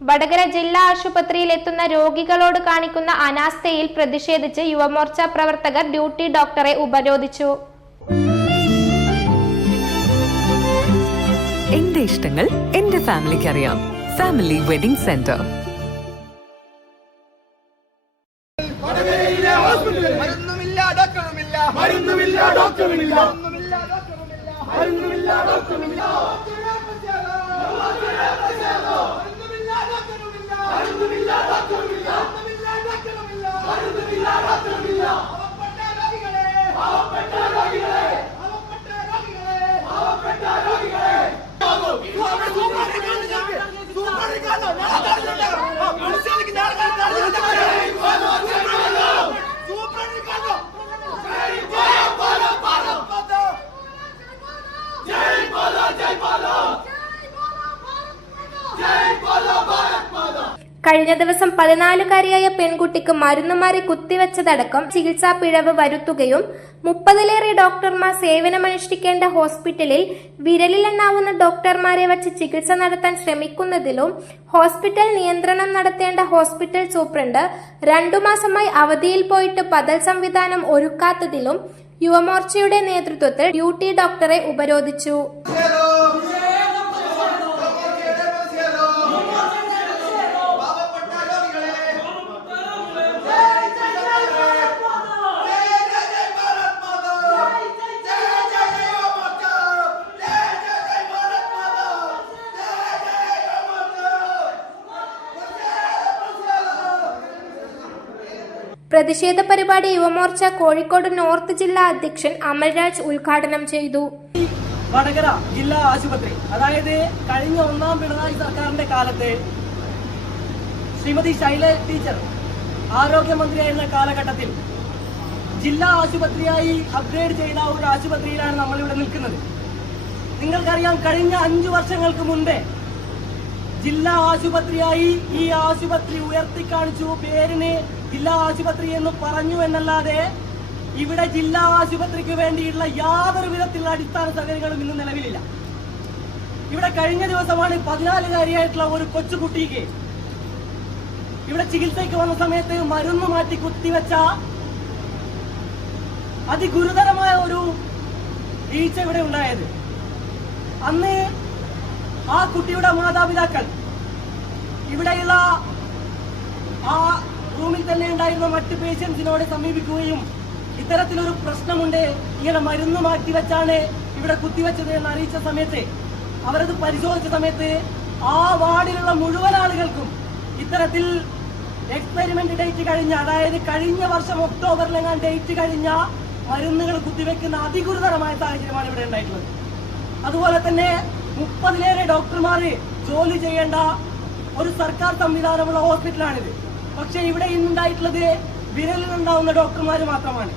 വടകര ജില്ലാ ആശുപത്രിയിൽ എത്തുന്ന രോഗികളോട് കാണിക്കുന്ന അനാസ്ഥയിൽ പ്രതിഷേധിച്ച് യുവമോർച്ച പ്രവർത്തകർ ഡ്യൂട്ടി ഡോക്ടറെ ഉപരോധിച്ചു. എന്റെ ഇഷ്ടങ്ങൾ എന്റെ ഫാമിലിക്ക് അറിയാം. Family wedding centre. മരുന്നുമില്ല ഡോക്ടറുമില്ല. മരുന്നുമില്ല ഡോക്ടറുമില്ല. മരുന്നുമില്ല ഡോക്ടറുമില്ല മരുന്നുമില്ല ഡോക്ടറുമില്ല മരുന്നുമില്ല ഡോക്ടറുമില്ല മരുന്നുമില്ല ഡോക്ടറുമില്ല പാവപ്പെട്ട രോഗികളെ പാവപ്പെട്ട രോഗികളെ പാവപ്പെട്ട രോഗികളെ പാവപ്പെട്ട രോഗികളെ കഴിഞ്ഞ ദിവസം പതിനാലുകാരിയായ പെൺകുട്ടിക്ക് മരുന്നുമാരി കുത്തിവെച്ചതടക്കം ചികിത്സാ പിഴവ് വരുത്തുകയും മുപ്പതിലേറെ ഡോക്ടർമാർ സേവനമനുഷ്ഠിക്കേണ്ട ഹോസ്പിറ്റലിൽ വിരലിലെണ്ണാവുന്ന ഡോക്ടർമാരെ വച്ച് ചികിത്സ നടത്താൻ ശ്രമിക്കുന്നതിലും ഹോസ്പിറ്റൽ നിയന്ത്രണം നടത്തേണ്ട ഹോസ്പിറ്റൽ സൂപ്രണ്ട് രണ്ടു മാസമായി അവധിയിൽ പോയിട്ട് ബദൽ സംവിധാനം ഒരുക്കാത്തതിലും യുവമോർച്ചയുടെ നേതൃത്വത്തിൽ ഡ്യൂട്ടി ഡോക്ടറെ ഉപരോധിച്ചു. പ്രതിഷേധ പരിപാടി യുവമോർച്ച കോഴിക്കോട് നോർത്ത് ജില്ലാ അധ്യക്ഷൻ അമൽരാജ് ഉദ്ഘാടനം ചെയ്തു. വടകര ജില്ലാ ആശുപത്രി അതായത് കഴിഞ്ഞ ഒന്നാം പിണറായി സർക്കാരിന്റെ കാലത്ത് ശ്രീമതി ശൈല ടീച്ചർ ആരോഗ്യമന്ത്രിയായിരുന്ന കാലഘട്ടത്തിൽ ജില്ലാ ആശുപത്രിയായി അപ്ഗ്രേഡ് ചെയ്ത ഒരു ആശുപത്രിയിലാണ് നമ്മൾ ഇവിടെ നിൽക്കുന്നത്. നിങ്ങൾക്കറിയാം കഴിഞ്ഞ അഞ്ചു വർഷങ്ങൾക്ക് മുൻപേ ജില്ലാ ആശുപത്രിയായി ഈ ആശുപത്രി ഉയർത്തിക്കാണിച്ചു. പേരിന് ജില്ലാ ആശുപത്രി എന്ന് പറഞ്ഞു എന്നല്ലാതെ ഇവിടെ ജില്ലാ ആശുപത്രിക്ക് വേണ്ടിയുള്ള യാതൊരു വിധത്തിലുള്ള അടിസ്ഥാന സൗകര്യങ്ങളും ഇന്ന് നിലവിലില്ല. ഇവിടെ കഴിഞ്ഞ ദിവസമാണ് പതിനാലുകാരിയായിട്ടുള്ള ഒരു കൊച്ചുകുട്ടിക്ക് ഇവിടെ ചികിത്സയ്ക്ക് വന്ന സമയത്ത് മരുന്ന് മാറ്റി കുത്തിവെച്ച അതിഗുരുതരമായ ഒരു വീഴ്ച ഇവിടെ ഉണ്ടായത്. അന്ന് ആ കുട്ടിയുടെ മാതാപിതാക്കൾ. ഇവിടെയുള്ള ആ റൂമിൽ തന്നെ ഉണ്ടായിരുന്ന മറ്റ് പേഷ്യൻസിനോട് സമീപിക്കുകയും ഇത്തരത്തിലൊരു പ്രശ്നമുണ്ട്. ഇങ്ങനെ മരുന്ന് മാറ്റിവെച്ചാണ് ഇവിടെ കുത്തിവെച്ചത് എന്ന് അറിയിച്ച സമയത്ത് അവരത് പരിശോധിച്ച സമയത്ത് ആ വാർഡിലുള്ള മുഴുവൻ ആളുകൾക്കും ഇത്തരത്തിൽ എക്സ്പെരിമെന്റ് ഡേറ്റ് കഴിഞ്ഞ അതായത് കഴിഞ്ഞ വർഷം ഒക്ടോബറിലെങ്ങാൻ ഡേറ്റ് കഴിഞ്ഞ മരുന്നുകൾ കുത്തിവെക്കുന്ന അതിഗുരുതരമായ സാഹചര്യമാണ് ഇവിടെ ഉണ്ടായിട്ടുള്ളത്. അതുപോലെ തന്നെ മുപ്പതിലേറെ ഡോക്ടർമാർ ജോലി ചെയ്യേണ്ട ഒരു സർക്കാർ സംവിധാനമുള്ള ഹോസ്പിറ്റലാണിത്. പക്ഷേ ഇവിടെ ഇന്നുണ്ടായിട്ടുള്ളത് വിരലിലുണ്ടാവുന്ന ഡോക്ടർമാർ മാത്രമാണ്.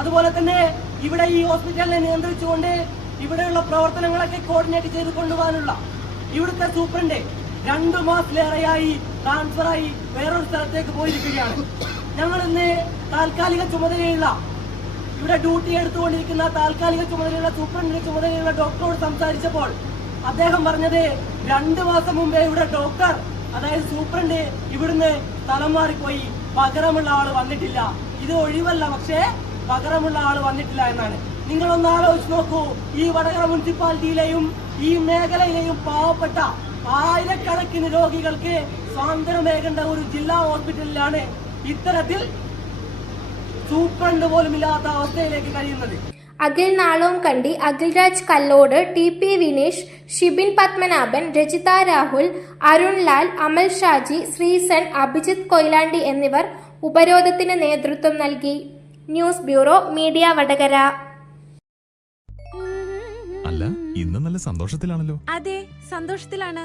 അതുപോലെ തന്നെ ഇവിടെ ഈ ഹോസ്പിറ്റലിനെ നിയന്ത്രിച്ചുകൊണ്ട് ഇവിടെയുള്ള പ്രവർത്തനങ്ങളൊക്കെ കോർഡിനേറ്റ് ചെയ്ത് കൊണ്ടുപോകാനുള്ള ഇവിടുത്തെ സൂപ്രണ്ട് രണ്ടു മാസത്തിലേറെയായി ട്രാൻസ്ഫറായി വേറൊരു സ്ഥലത്തേക്ക് പോയിരിക്കുകയാണ്. ഞങ്ങൾ ഇന്ന് താൽക്കാലിക ചുമതലയുള്ള ഇവിടെ ഡ്യൂട്ടി എടുത്തുകൊണ്ടിരിക്കുന്ന താൽക്കാലിക ചുമതലയുള്ള സൂപ്രണ്ടിന്റെ ചുമതലയുള്ള ഡോക്ടറോട് സംസാരിച്ചപ്പോൾ അദ്ദേഹം പറഞ്ഞത് രണ്ടു മാസം മുമ്പേ ഇവിടെ ഡോക്ടർ അതായത് സൂപ്രണ്ട് ഇവിടുന്ന് സ്ഥലം മാറിപ്പോയി. പകരമുള്ള ആൾ വന്നിട്ടില്ല. ഇത് ഒഴിവല്ല പക്ഷേ പകരമുള്ള ആൾ വന്നിട്ടില്ല എന്നാണ്. നിങ്ങളൊന്ന് ആലോചിച്ച് നോക്കൂ. ഈ വടകര മുനിസിപ്പാലിറ്റിയിലെയും ഈ മേഖലയിലെയും പാവപ്പെട്ട ആയിരക്കണക്കിന് രോഗികൾക്ക് സ്വാതന്ത്ര്യമേകേണ്ട ഒരു ജില്ലാ ഹോസ്പിറ്റലിലാണ് ഇത്തരത്തിൽ സൂപ്രണ്ട് പോലും ഇല്ലാത്ത അവസ്ഥയിലേക്ക് കഴിയുന്നത്. അഖിൽ നാളോം കണ്ടി അഖിൽരാജ് കല്ലോട് ടി പി വിനീഷ് ഷിബിൻ പത്മനാഭൻ രജിത രാഹുൽ അരുൺ ലാൽ അമൽ ഷാജി ശ്രീസൻ അഭിജിത്ത് കൊയിലാണ്ടി എന്നിവർ ഉപരോധത്തിന് നേതൃത്വം നൽകി. News bureau media Vadakara. അല്ല ഇന്ന് നല്ല സന്തോഷത്തിലാണല്ലോ. അതെ സന്തോഷത്തിലാണ്.